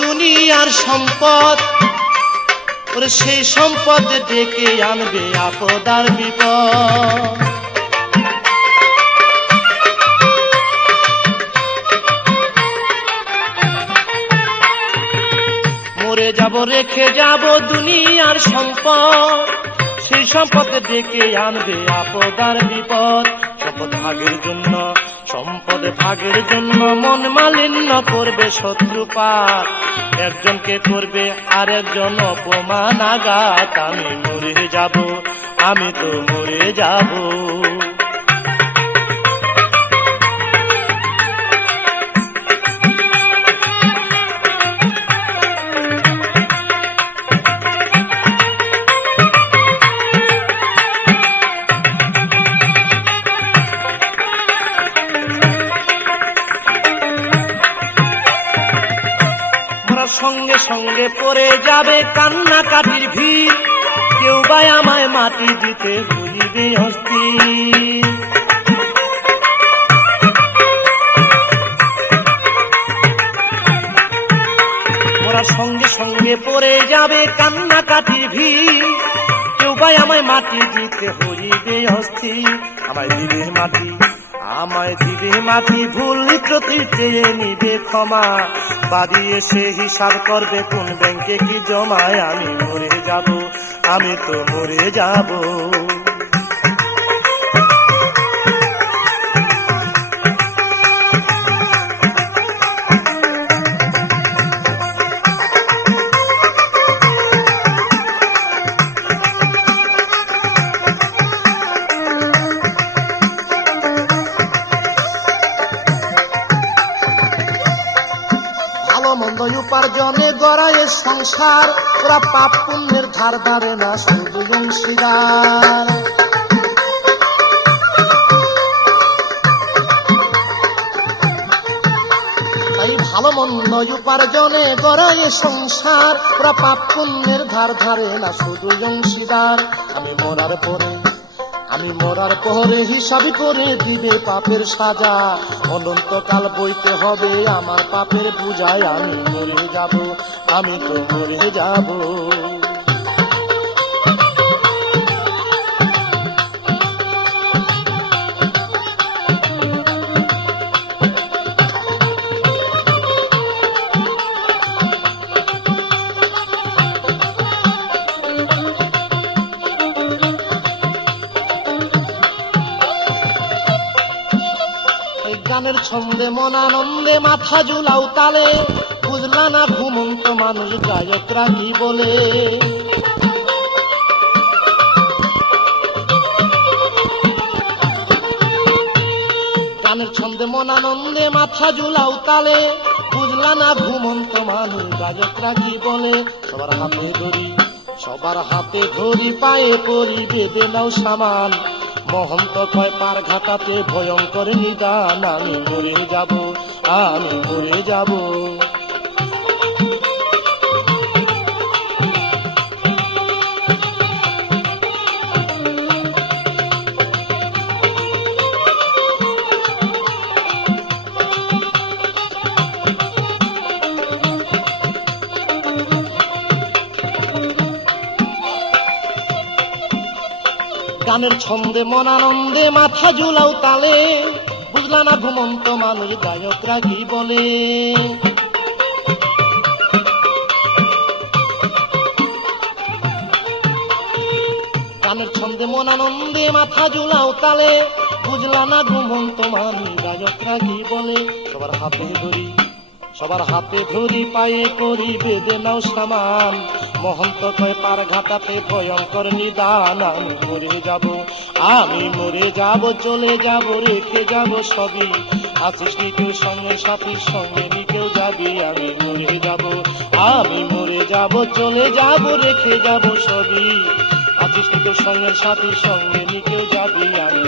দুনিয়ার সম্পদ, ওরে সেই সম্পদ ডেকে আনবে আপদ আর বিপদ। মরে যাব রেখে যাব দুনিয়ার সম্পদ, সেই সম্পদ ডেকে আনবে আপদ আর বিপদ। সম্পদ ভাগের জন্য, সম্পদ ভাগের জন্য মন মালিন্য করবে শত্রুপাত, একজনকে করবে আর একজন অপমান আঘাত। আমি মরে যাব, আমি তো মরে যাব। সঙ্গে সঙ্গে পড়ে যাবে কান্নাকাটির ভিড়, কেউ বা আমায় মাটি দিতে হইবে অস্থির। মোরা সঙ্গে সঙ্গে পড়ে যাবে কান্নাকাটির ভিড়, কেউ বা আমায় মাটি দিতে হইবে অস্থির। আমায় দিবে মাটি, আমায় দিবে মাটি, ভুল ত্রুটি চেয়ে নিবে ক্ষমা, বাড়ি এসে হিসাব করবে কোন ব্যাংকে কি জমায়। আমি মরে যাব, আমি তো মরে যাব। মন্দ উপার্জনে গড়ায় সংসার, ওরা পাপ পুণ্যের ধার ধারে না শুধু অংশীদার। তাই ভালো মন্দ উপার্জনে গড়ায় সংসার, ওরা পাপ পুণ্যের ধার ধারে না শুধু অংশীদার। আমি মরার পরে, আমি মরার পরে হিসাব করে দিবে পাপের সাজা, অনন্তকাল বইতে হবে আমার পাপের বোঝায়। আমি মরে যাব, আমি তো মরে যাব। গানের ছন্দে মন আনন্দে মাথা ঝুলাও তালে, বুঝলা না ঘুমন্ত মানুষ গায়করা কি বলে। গানের ছন্দে মন আনন্দে মাথা ঝুলাও তালে, বুঝলা না ঘুমন্ত মানুষ গায়করা কি বলে। সবার হাতে ধরি, সবার হাতে ধরি, পায়ে পরি বেঁধে নাও সামান, মহন্ত কয় পার ঘাটাতে ভয়ঙ্কর নিদান। আমি মরে যাব, আমি মরে যাব। গানের ছন্দে মন আনন্দে মাথা ঝুলাও তালে, বুঝলা না ঘুমন্ত মানুষ গায়করা কি বলে। গানের ছন্দে মন আনন্দে মাথা ঝুলাও তালে, বুঝলা না ঘুমন্ত মানুষ গায়করা কি বলে। সবার হাতে ধরি, সবার হাতে ধরি, পায়ে করি বেঁধে নাও সামান, মহন্ত কয় পার ঘাটাতে ভয়ঙ্কর নিদান। আমি মরে যাব, আমি মরে যাব, চলে যাব, রেখে যাব সবই, আছিস নিকেও সঙ্গে সাথীর সঙ্গে নিকেও যাবি। আমি মরে যাব, আমি মরে যাব, চলে যাব, রেখে যাব সবই, আছিস নিকেও সঙ্গে সাথীর সঙ্গে নিকেও যাবি। আমি